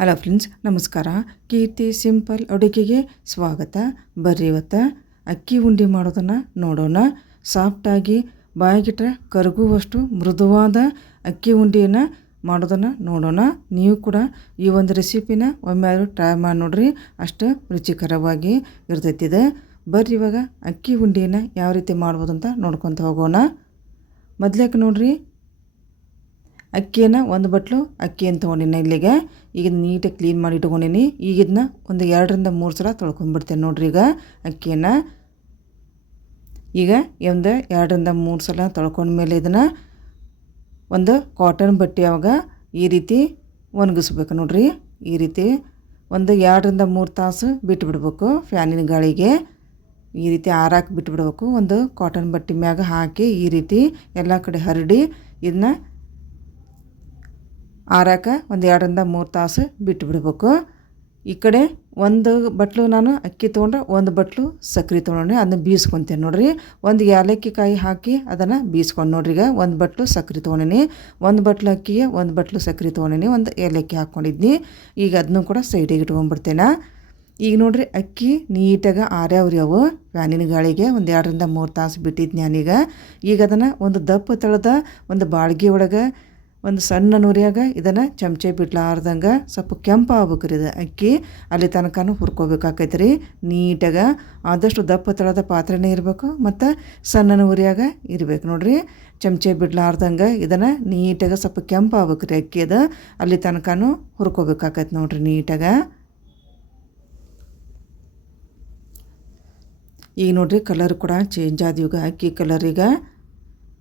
Hello friends, ನಮಸ್ಕಾರ. ಕೀರ್ತಿ simple ಅಡುಗೆಗೆ ಸ್ವಾಗತ. ಬರ್ರಿ ಇವತ್ತು ಅಕ್ಕಿ ಉಂಡೆ ಮಾಡೋದನ್ನು ನೋಡೋಣ. ಸಾಫ್ಟಾಗಿ ಬಾಯಿಗಿಟ್ರೆ ಕರಗುವಷ್ಟು ಮೃದುವಾದ ಅಕ್ಕಿ ಉಂಡೆಯನ್ನು ಮಾಡೋದನ್ನು ನೋಡೋಣ. ನೀವು ಕೂಡ ಈ ಒಂದು ರೆಸಿಪಿನ ಒಮ್ಮೆ ಆದರೂ ಟ್ರೈ ಮಾಡಿ ನೋಡ್ರಿ, ಅಷ್ಟು ರುಚಿಕರವಾಗಿ ಇರ್ತೈತಿದೆ. ಬರ್ರಿ ಇವಾಗ ಅಕ್ಕಿ ಉಂಡೆಯನ್ನು ಯಾವ ರೀತಿ ಮಾಡ್ಬೋದು ಅಂತ ನೋಡ್ಕೊತ ಹೋಗೋಣ. ಮೊದ್ಲೇಕ ನೋಡ್ರಿ ಅಕ್ಕಿಯನ್ನು ಒಂದು ಬಟ್ಲು ಅಕ್ಕಿಯನ್ನು ತೊಗೊಂಡಿನಿ ಇಲ್ಲಿಗೆ. ಈಗ ನೀಟಾಗಿ ಕ್ಲೀನ್ ಮಾಡಿ ಇಟ್ಕೊಂಡಿನಿ. ಈಗ ಇದನ್ನ ಒಂದು ಎರಡರಿಂದ ಮೂರು ಸಲ ತೊಳ್ಕೊಂಡ್ಬಿಡ್ತೇನೆ ನೋಡ್ರಿ ಈಗ ಅಕ್ಕಿಯನ್ನು. ಈಗ ಒಂದು ಎರಡರಿಂದ ಮೂರು ಸಲ ತೊಳ್ಕೊಂಡ್ಮೇಲೆ ಇದನ್ನು ಒಂದು ಕಾಟನ್ ಬಟ್ಟೆ ಅವಾಗ ಈ ರೀತಿ ಒಣಗಿಸ್ಬೇಕು ನೋಡ್ರಿ. ಈ ರೀತಿ ಒಂದು ಎರಡರಿಂದ ಮೂರು ತಾಸು ಬಿಟ್ಟು ಬಿಡ್ಬೇಕು ಫ್ಯಾನಿನ ಗಾಳಿಗೆ. ಈ ರೀತಿ ಆರಾಕಿ ಬಿಟ್ಬಿಡ್ಬೇಕು. ಒಂದು ಕಾಟನ್ ಬಟ್ಟೆ ಮ್ಯಾಗ ಹಾಕಿ ಈ ರೀತಿ ಎಲ್ಲ ಕಡೆ ಹರಡಿ ಇದನ್ನ ಆರಾಕ ಒಂದು ಎರಡರಿಂದ ಮೂರು ತಾಸು ಬಿಟ್ಟು ಬಿಡಬೇಕು ಈ ಕಡೆ ಒಂದು ಬಟ್ಲು ನಾನು ಅಕ್ಕಿ ತೊಗೊಂಡ್ರೆ ಒಂದು ಬಟ್ಲು ಸಕ್ಕರೆ ತೊಗೊಂಡೆ ಅದನ್ನ ಬೀಸ್ಕೊತೇನೆ ನೋಡ್ರಿ. ಒಂದು ಏಲಕ್ಕಿ ಕಾಯಿ ಹಾಕಿ ಅದನ್ನು ಬೀಸ್ಕೊಂಡು ನೋಡ್ರಿ ಈಗ. ಒಂದು ಬಟ್ಲು ಸಕ್ಕರೆ ತೊಗೊಂಡಿನಿ. ಒಂದು ಬಟ್ಲು ಅಕ್ಕಿಗೆ ಒಂದು ಬಟ್ಲು ಸಕ್ಕರೆ ತೊಗೊಂಡಿನಿ. ಒಂದು ಏಲಕ್ಕಿ ಹಾಕ್ಕೊಂಡಿದ್ನಿ ಈಗ ಅದನ್ನು ಕೂಡ ಸೈಡಿಗೆ ಇಟ್ಕೊಂಡ್ಬಿಡ್ತೇನೆ. ಈಗ ನೋಡ್ರಿ ಅಕ್ಕಿ ನೀಟಾಗಿ ಆರ್ಯಾವ್ರಿ ಅವು. ಫ್ಯಾನಿನ ಗಾಳಿಗೆ ಒಂದು ಎರಡರಿಂದ ಮೂರು ತಾಸು ಬಿಟ್ಟಿದ್ದು ನಾನೀಗ ಈಗ ಅದನ್ನು ಒಂದು ದಪ್ಪ ತಳದ ಒಂದು ಬಾಳ್ಗೆ ಒಳಗೆ ಒಂದು ಸಣ್ಣ ನುರಿಯಾಗ ಇದನ್ನು ಚಮಚೆ ಬಿಡ್ಲಾರ್ದಂಗೆ ಸ್ವಲ್ಪ ಕೆಂಪು ಆಗ್ಬೇಕ್ರಿ ಇದು ಅಕ್ಕಿ. ಅಲ್ಲಿ ತನಕನೂ ಹುರ್ಕೋಬೇಕಾಕೈತೆ ರೀ ನೀಟಾಗ ಆದಷ್ಟು ದಪ್ಪ ತಳದ ಪಾತ್ರೆನೇ ಇರಬೇಕು ಮತ್ತು ಸಣ್ಣ ನುರಿಯಾಗ ಇರಬೇಕು ನೋಡಿರಿ. ಚಮಚೆ ಬಿಡ್ಲಾರ್ದಂಗೆ ಇದನ್ನು ನೀಟಾಗ ಸ್ವಲ್ಪ ಕೆಂಪು ಆಗ್ಬೇಕ್ರಿ ಅಕ್ಕಿ ಅದು ಅಲ್ಲಿ ತನಕನೂ ಹುರ್ಕೋಬೇಕಾಕೈತೆ ನೋಡಿರಿ ನೀಟಾಗ. ಈಗ ನೋಡಿರಿ ಕಲರ್ ಕೂಡ ಚೇಂಜ್ ಆದ ಅಕ್ಕಿ ಕಲರ್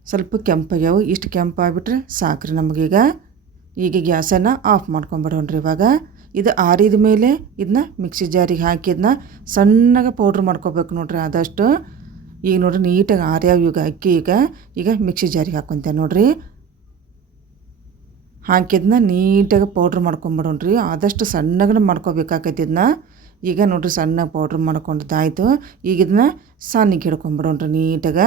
ಸ್ವಲ್ಪ ಕೆಂಪಾಗ್ಯಾವು, ಇಷ್ಟು ಕೆಂಪಾಗ್ಬಿಟ್ರೆ ಸಾಕ್ರಿ ನಮಗೀಗ ಈಗ. ಗ್ಯಾಸನ್ನು ಆಫ್ ಮಾಡ್ಕೊಂಬಿಡೋಣ್ರಿ ಇವಾಗ. ಇದು ಆರಿದ ಮೇಲೆ ಇದನ್ನ ಮಿಕ್ಸಿ ಜಾರಿಗೆ ಹಾಕಿ ಇದನ್ನ ಸಣ್ಣಗೆ ಪೌಡ್ರ್ ಮಾಡ್ಕೋಬೇಕು ನೋಡ್ರಿ ಆದಷ್ಟು. ಈಗ ನೋಡ್ರಿ ನೀಟಾಗಿ ಆರ್ಯಾವ ಈಗ ಅಕ್ಕಿ ಈಗ. ಈಗ ಮಿಕ್ಸಿ ಜಾರಿಗೆ ಹಾಕೊತೇವೆ ನೋಡ್ರಿ. ಹಾಕಿದ್ನ ನೀಟಾಗಿ ಪೌಡ್ರ್ ಮಾಡ್ಕೊಂಬಿಡೋಣ್ರಿ ಆದಷ್ಟು ಸಣ್ಣಗನ ಮಾಡ್ಕೋಬೇಕಾಗೈತಿ ಇದನ್ನ ಈಗ ನೋಡ್ರಿ ಸಣ್ಣ ಪೌಡ್ರ್ ಮಾಡ್ಕೊಂಡಿದ್ದಾಯಿತು ಈಗ ಇದನ್ನ ಸಣ್ಣಗೆ ಹಿಡ್ಕೊಂಬಿಡೋಣ್ರಿ ನೀಟಾಗ.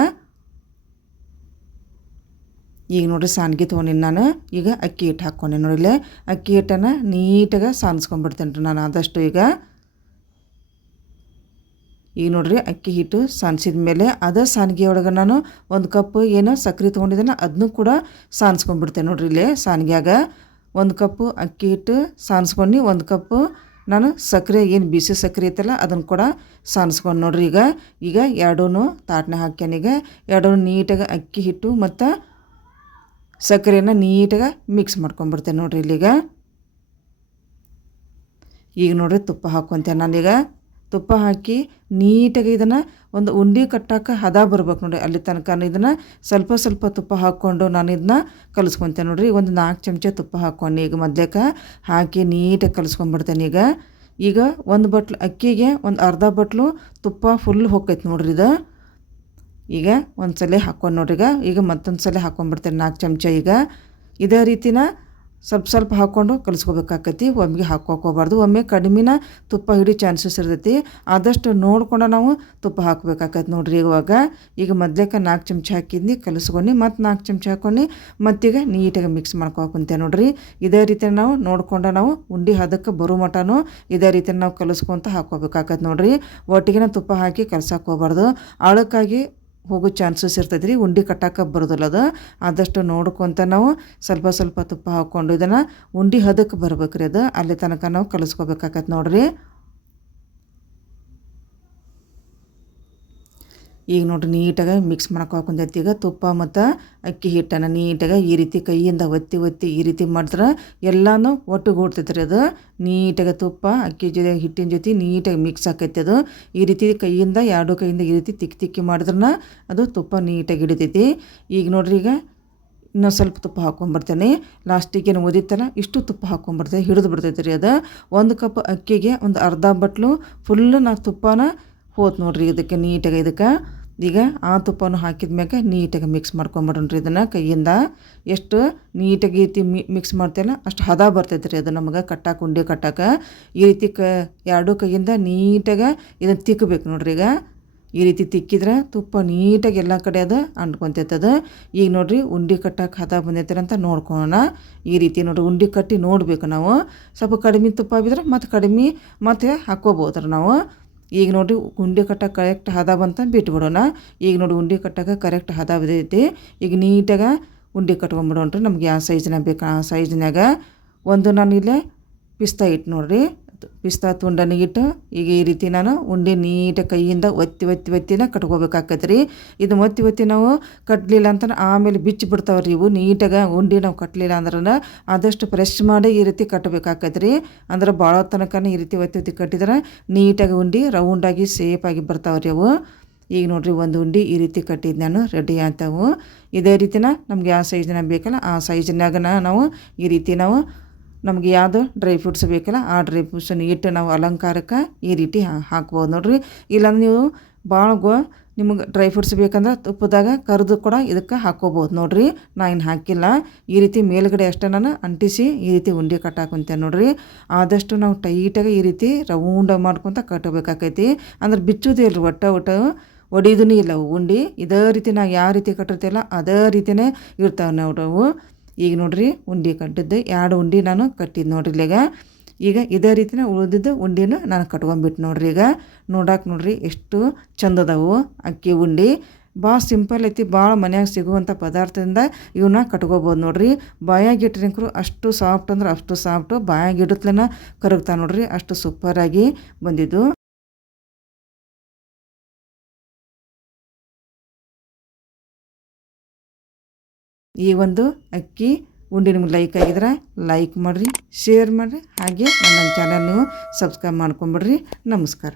ಈಗ ನೋಡಿರಿ ಸಾನ್ಗಿ ತೊಗೊಂಡಿನಿ ನಾನು. ಈಗ ಅಕ್ಕಿ ಹಿಟ್ಟು ಹಾಕ್ಕೊಂಡೆ ನೋಡಿಲ್ಲೇ ಅಕ್ಕಿ ಹಿಟ್ಟನ್ನು ನೀಟಾಗಿ ಸಾನ್ಸ್ಕೊಂಡ್ಬಿಡ್ತೇನೆ ರೀ ನಾನು ಆದಷ್ಟು ಈಗ. ಈಗ ನೋಡ್ರಿ ಅಕ್ಕಿ ಹಿಟ್ಟು ಸಾನ್ಸಿದ ಮೇಲೆ ಅದೇ ಸಾನ್ಗಿ ಒಳಗೆ ನಾನು ಒಂದು ಕಪ್ ಏನು ಸಕ್ಕರೆ ತೊಗೊಂಡಿದ್ದೇನೆ ಅದನ್ನು ಕೂಡ ಸಾನ್ಸ್ಕೊಂಡ್ಬಿಡ್ತೇನೆ ನೋಡ್ರಿ ಇಲ್ಲೇ ಸಾನ್ಗಿಯಾಗ. ಒಂದು ಕಪ್ಪು ಅಕ್ಕಿ ಹಿಟ್ಟು ಸಾನ್ಸ್ಕೊಂಡು ಒಂದು ಕಪ್ಪು ನಾನು ಸಕ್ಕರೆ ಏನು ಬಿಸಿ ಸಕ್ಕರೆ ಐತಲ್ಲ ಅದನ್ನು ಕೂಡ ಸಾನ್ಸ್ಕೊಂಡು ನೋಡ್ರಿ ಈಗ. ಈಗ ಎರಡೂ ತಾಟ್ನೆ ಹಾಕ್ಯಾನೀಗ ಎರಡೂ ನೀಟಾಗಿ ಅಕ್ಕಿ ಹಿಟ್ಟು ಮತ್ತು ಸಕ್ಕರೆನ ನೀಟಾಗಿ ಮಿಕ್ಸ್ ಮಾಡ್ಕೊಂಬಿಡ್ತೇನೆ ನೋಡಿರಿ ಇಲ್ಲಿಗ. ಈಗ ನೋಡ್ರಿ ತುಪ್ಪ ಹಾಕ್ಕೊತೇನೆ ನಾನೀಗ. ತುಪ್ಪ ಹಾಕಿ ನೀಟಾಗಿ ಇದನ್ನು ಒಂದು ಉಂಡೆ ಕಟ್ಟಕ್ಕೆ ಹದ ಬರ್ಬೇಕು ನೋಡಿ ಅಲ್ಲಿ ತನಕ ಇದನ್ನು ಸ್ವಲ್ಪ ಸ್ವಲ್ಪ ತುಪ್ಪ ಹಾಕ್ಕೊಂಡು ನಾನು ಇದನ್ನ ಕಲಿಸ್ಕೊತೇನೆ ನೋಡಿರಿ. ಒಂದು ನಾಲ್ಕು ಚಮಚ ತುಪ್ಪ ಹಾಕ್ಕೊಂಡು ಈಗ ಮೊದ್ಲೇಕ ಹಾಕಿ ನೀಟಾಗಿ ಕಲಿಸ್ಕೊಂಡ್ಬಿಡ್ತೇನೆ ಈಗ. ಈಗ ಒಂದು ಬಟ್ಲು ಅಕ್ಕಿಗೆ ಒಂದು ಅರ್ಧ ಬಟ್ಲು ತುಪ್ಪ ಫುಲ್ ಹೋಗ್ತೈತೆ ನೋಡ್ರಿ ಇದು. ಈಗ ಒಂದು ಸಲ ಹಾಕ್ಕೊಂಡು ನೋಡ್ರಿ ಈಗ. ಮತ್ತೊಂದು ಸಲ ಹಾಕ್ಕೊಂಡ್ಬಿಡ್ತೇನೆ ನಾಲ್ಕು ಚಮಚ ಈಗ. ಇದೇ ರೀತಿನ ಸ್ವಲ್ಪ ಸ್ವಲ್ಪ ಹಾಕ್ಕೊಂಡು ಕಲಿಸ್ಕೋಬೇಕಾಕತಿ. ಒಮ್ಮೆಗೆ ಹಾಕೋಕೋಬಾರ್ದು ಒಮ್ಮೆ ಕಡಿಮೆನ ತುಪ್ಪ ಹಿಡಿ ಚಾನ್ಸಸ್ ಇರ್ತೈತಿ. ಆದಷ್ಟು ನೋಡ್ಕೊಂಡು ನಾವು ತುಪ್ಪ ಹಾಕಬೇಕಾಗತ್ತೆ ನೋಡ್ರಿ ಇವಾಗ. ಈಗ ಮೊದ್ಲೇಕ ನಾಲ್ಕು ಚಮಚ ಹಾಕಿದ್ನಿ, ಕಲಿಸ್ಕೊಂಡು, ಮತ್ತು ನಾಲ್ಕು ಚಮಚ ಹಾಕ್ಕೊಂಡು ಮತ್ತೀಗ ನೀಟಾಗಿ ಮಿಕ್ಸ್ ಮಾಡ್ಕೊಂತೆ ನೋಡ್ರಿ. ಇದೇ ರೀತಿ ನಾವು ನೋಡ್ಕೊಂಡು ನಾವು ಉಂಡಿ ಹದಕ್ಕೆ ಬರೋ ಮಟನೂ ಇದೇ ರೀತಿ ನಾವು ಕಲಿಸ್ಕೊಂತ ಹಾಕ್ಕೋಬೇಕಾಕೈತಿ ನೋಡ್ರಿ. ಒಟ್ಟಿಗೆನ ತುಪ್ಪ ಹಾಕಿ ಕಲ್ಸಕ್ಕೆ ಹೋಗ್ಬಾರ್ದು. ಹೋಗೋ ಚಾನ್ಸಸ್ ಇರ್ತೈತೆ ರೀ. ಉಂಡೆ ಕಟ್ಟಕ್ಕೆ ಬರೋದಿಲ್ಲ ಅದು. ಆದಷ್ಟು ನೋಡ್ಕೊಂತ ನಾವು ಸ್ವಲ್ಪ ಸ್ವಲ್ಪ ತುಪ್ಪ ಹಾಕ್ಕೊಂಡು ಇದನ್ನು ಉಂಡೆ ಹದಕ್ಕೆ ಬರ್ಬೇಕು ರೀ ಅದು. ಅಲ್ಲಿ ತನಕ ನಾವು ಕಲಿಸ್ಕೋಬೇಕಾಗತ್ತೆ ನೋಡ್ರಿ. ಈಗ ನೋಡ್ರಿ ನೀಟಾಗಿ ಮಿಕ್ಸ್ ಮಾಡ್ಕೊಕೊಂಡೈತಿ ಈಗ ತುಪ್ಪ ಮತ್ತು ಅಕ್ಕಿ ಹಿಟ್ಟನ್ನು ನೀಟಾಗಿ ಈ ರೀತಿ ಕೈಯಿಂದ ಒತ್ತಿ ಒತ್ತಿ ಈ ರೀತಿ ಮಾಡಿದ್ರೆ ಎಲ್ಲನೂ ಒಟ್ಟುಗೂಡ್ತೈತೆ ರೀ ಅದು. ನೀಟಾಗಿ ತುಪ್ಪ, ಅಕ್ಕಿ ಜೊತೆ, ಹಿಟ್ಟಿನ ಜೊತೆ ನೀಟಾಗಿ ಮಿಕ್ಸ್ ಆಕೈತಿ ಅದು. ಈ ರೀತಿ ಕೈಯಿಂದ, ಎರಡು ಕೈಯಿಂದ ಈ ರೀತಿ ತಿಕ್ಕಿ ತಿಕ್ಕಿ ಮಾಡಿದ್ರೆ ಅದು ತುಪ್ಪ ನೀಟಾಗಿ ಹಿಡಿತೈತಿ. ಈಗ ನೋಡ್ರಿ ಈಗ ಇನ್ನೊಂದು ಸ್ವಲ್ಪ ತುಪ್ಪ ಹಾಕ್ಕೊಂಬರ್ತೇನೆ ಲಾಸ್ಟಿಗೆ ಏನು ಒದಿತಲ್ಲ ಇಷ್ಟು ತುಪ್ಪ ಹಾಕ್ಕೊಂಬರ್ತೇನೆ ಹಿಡಿದು ಬಿಡ್ತೈತೆ ರೀ ಅದು. ಒಂದು ಕಪ್ ಅಕ್ಕಿಗೆ ಒಂದು ಅರ್ಧ ಬಟ್ಲು ಫುಲ್ಲು ನಾ ತುಪ್ಪನ ಹೋತ್ ನೋಡ್ರಿ ಇದಕ್ಕೆ ನೀಟಾಗಿ ಇದಕ್ಕೆ. ಈಗ ಆ ತುಪ್ಪನೂ ಹಾಕಿದ ಮ್ಯಾಗ ನೀಟಾಗಿ ಮಿಕ್ಸ್ ಮಾಡ್ಕೊಂಬಿಡ್ರಿ ಇದನ್ನು ಕೈಯಿಂದ. ಎಷ್ಟು ನೀಟಾಗಿ ಈ ರೀತಿ ಮಿಕ್ಸ್ ಮಾಡ್ತೇಲ್ಲ ಅಷ್ಟು ಹದ ಬರ್ತೈತೆ ರೀ ಅದು ನಮಗೆ ಕಟ್ಟಾಕ, ಉಂಡೆ ಕಟ್ಟಾಕ. ಈ ರೀತಿ ಕ, ಎರಡೂ ಕೈಯಿಂದ ನೀಟಾಗಿ ಇದನ್ನು ತಿಕ್ಕಬೇಕು ನೋಡ್ರಿ ಈಗ. ಈ ರೀತಿ ತಿಕ್ಕಿದ್ರೆ ತುಪ್ಪ ನೀಟಾಗಿ ಎಲ್ಲ ಕಡೆ ಅದು ಅಂಟ್ಕೊಂತೈತದ ಈಗ ನೋಡ್ರಿ ಉಂಡೆ ಕಟ್ಟಕ್ಕೆ ಹದ ಬಂದೈತೆ ಅಂತ ನೋಡ್ಕೊಳ್ಳೋಣ ಈ ರೀತಿ ನೋಡ್ರಿ ಉಂಡೆ ಕಟ್ಟಿ ನೋಡಬೇಕು ನಾವು. ಸ್ವಲ್ಪ ಕಡಿಮೆ ತುಪ್ಪ ಬಿದ್ರೆ ಮತ್ತು ಕಡಿಮೆ ಮತ್ತೆ ಹಾಕ್ಕೋಬೋದ್ರಿ ನಾವು. ಈಗ ನೋಡಿರಿ ಉಂಡೆ ಕಟ್ಟಕ್ಕೆ ಕರೆಕ್ಟ್ ಹದ ಬಂತ ಬಿಟ್ಬಿಡೋಣ. ಈಗ ನೋಡಿ ಉಂಡೆ ಕಟ್ಟಕ್ಕೆ ಕರೆಕ್ಟ್ ಹದ ಬಿದ್ದೈತಿ. ಈಗ ನೀಟಾಗ ಉಂಡೆ ಕಟ್ಕೊಂಬಿಡೋಣ್ರಿ. ನಮ್ಗೆ ಯಾವ ಸೈಜ್ನಾಗ ಬೇಕು ಆ ಸೈಜ್ನಾಗ ಒಂದು ನಾನು ಇಲ್ಲೇ ಪಿಸ್ತಾ ಇಟ್ಟು ನೋಡ್ರಿ. ಪಿಸ್ತಾ ತುಂಡನಿಗಿಟ್ಟು ಈಗ ಈ ರೀತಿ ನಾನು ಉಂಡೆ ನೀಟ ಕೈಯಿಂದ ಒತ್ತಿ ಒತ್ತಿ ಒತ್ತಿನ ಕಟ್ಕೋಬೇಕಾಕೈತೆ ರೀ ಇದು ಒತ್ತಿ ಒತ್ತಿ ನಾವು ಕಟ್ಟಲಿಲ್ಲ ಅಂತ ಆಮೇಲೆ ಬಿಚ್ಚಿ ಬಿಡ್ತಾವ್ರಿ ಇವು. ನೀಟಾಗ ಉಂಡೆ ನಾವು ಕಟ್ಟಲಿಲ್ಲ ಅಂದ್ರೆ ಆದಷ್ಟು ಫ್ರೆಶ್ ಮಾಡಿ ಈ ರೀತಿ ಕಟ್ಟಬೇಕಾಕೈತೆ ರೀ ಅಂದ್ರೆ ಭಾಳ ತನಕ ಈ ರೀತಿ ಒತ್ತಿ ಒತ್ತಿ ಕಟ್ಟಿದ್ರೆ ನೀಟಾಗಿ ಉಂಡೆ ರೌಂಡಾಗಿ ಸೇಫಾಗಿ ಬರ್ತಾವ್ರಿ ಅವು. ಈಗ ನೋಡ್ರಿ ಒಂದು ಉಂಡೆ ಈ ರೀತಿ ಕಟ್ಟಿದ್ದು ನಾನು ರೆಡಿ ಆಗ್ತಾವು ಇದೇ ರೀತಿನ ನಮ್ಗೆ ಯಾವ ಸೈಜ್ನಾಗ ಬೇಕಲ್ಲ, ಆ ಸೈಜ್ನಾಗ ನಾವು ಈ ರೀತಿ ನಾವು ನಮಗೆ ಯಾವುದು ಡ್ರೈ ಫ್ರೂಟ್ಸ್ ಬೇಕಲ್ಲ ಆ ಡ್ರೈ ಫ್ರೂಟ್ಸನ್ನು ಇಟ್ಟು ನಾವು ಅಲಂಕಾರಕ್ಕೆ ಈ ರೀತಿ ಹಾಕ್ಬೋದು ನೋಡಿರಿ. ಇಲ್ಲಾಂದ್ರೆ ನೀವು ಭಾಳ ಗೋ ನಿಮಗೆ ಡ್ರೈ ಫ್ರೂಟ್ಸ್ ಬೇಕಂದ್ರೆ ತುಪ್ಪದಾಗ ಕರೆದು ಕೂಡ ಇದಕ್ಕೆ ಹಾಕ್ಕೋಬೋದು ನೋಡಿರಿ. ನಾ ಇನ್ನು ಹಾಕಿಲ್ಲ. ಈ ರೀತಿ ಮೇಲ್ಗಡೆ ಅಷ್ಟೇ ನಾನು ಅಂಟಿಸಿ ಈ ರೀತಿ ಉಂಡೆ ಕಟ್ಟಾಕೊಂತೇನೆ ನೋಡಿರಿ. ಆದಷ್ಟು ನಾವು ಟೈಟಾಗಿ ಈ ರೀತಿ ರೌಂಡ್ ಮಾಡ್ಕೊತ ಕಟ್ಟಬೇಕಾಕೈತಿ. ಅಂದ್ರೆ ಬಿಚ್ಚೋದೇ ಇಲ್ರಿ ಒಟ್ಟ ಒಟ್ಟ ಒಡಿದೂ ಇಲ್ಲ ಉಂಡೆ. ಇದೇ ರೀತಿ ನಾವು ಯಾವ ರೀತಿ ಕಟ್ಟಿರ್ತೀವಲ್ಲ ಅದೇ ರೀತಿಯೇ ಇರ್ತಾವೆ ನೋಡವು ಈಗ ನೋಡ್ರಿ ಉಂಡೆ ಕಟ್ಟಿದ್ದು, ಎರಡು ಉಂಡೆ ನಾನು ಕಟ್ಟಿದ್ದು ನೋಡ್ರಿ ಈಗ ಈಗ ಇದೇ ರೀತಿನ ಉಳಿದಿದ್ದು ಉಂಡಿನ ನಾನು ಕಟ್ಕೊಂಡ್ಬಿಟ್ಟು ನೋಡ್ರಿ ಈಗ. ನೋಡಕ್ಕೆ ನೋಡ್ರಿ ಎಷ್ಟು ಚಂದದವು ಅಕ್ಕಿ ಉಂಡೆ. ಭಾಳ ಸಿಂಪಲ್ ಐತಿ, ಭಾಳ ಮನ್ಯಾಗ ಸಿಗುವಂಥ ಪದಾರ್ಥದಿಂದ ಇವನ್ನ ಕಟ್ಕೋಬೋದು ನೋಡ್ರಿ. ಬಾಯಾಗಿ ಇಟ್ರಿಂಕ್ರು ಅಷ್ಟು ಸಾಫ್ಟ್ ಅಂದ್ರೆ ಅಷ್ಟು ಸಾಫ್ಟು. ಬಾಯಾಗಿಡತ್ಲೇನ ಕರಗ್ತಾ ನೋಡ್ರಿ, ಅಷ್ಟು ಸೂಪರಾಗಿ ಬಂದಿದ್ದು. ಈ ಒಂದು ಅಕ್ಕಿ ಉಂಡೆ ನಿಮ್ಗೆ ಲೈಕ್ ಆಗಿದ್ರೆ ಲೈಕ್ ಮಾಡಿರಿ ಶೇರ್ ಮಾಡಿರಿ, ಹಾಗೆ ನನ್ನ ಚಾನಲ್ನು ಸಬ್ಸ್ಕ್ರೈಬ್ ಮಾಡ್ಕೊಂಬಿಡ್ರಿ. ನಮಸ್ಕಾರ.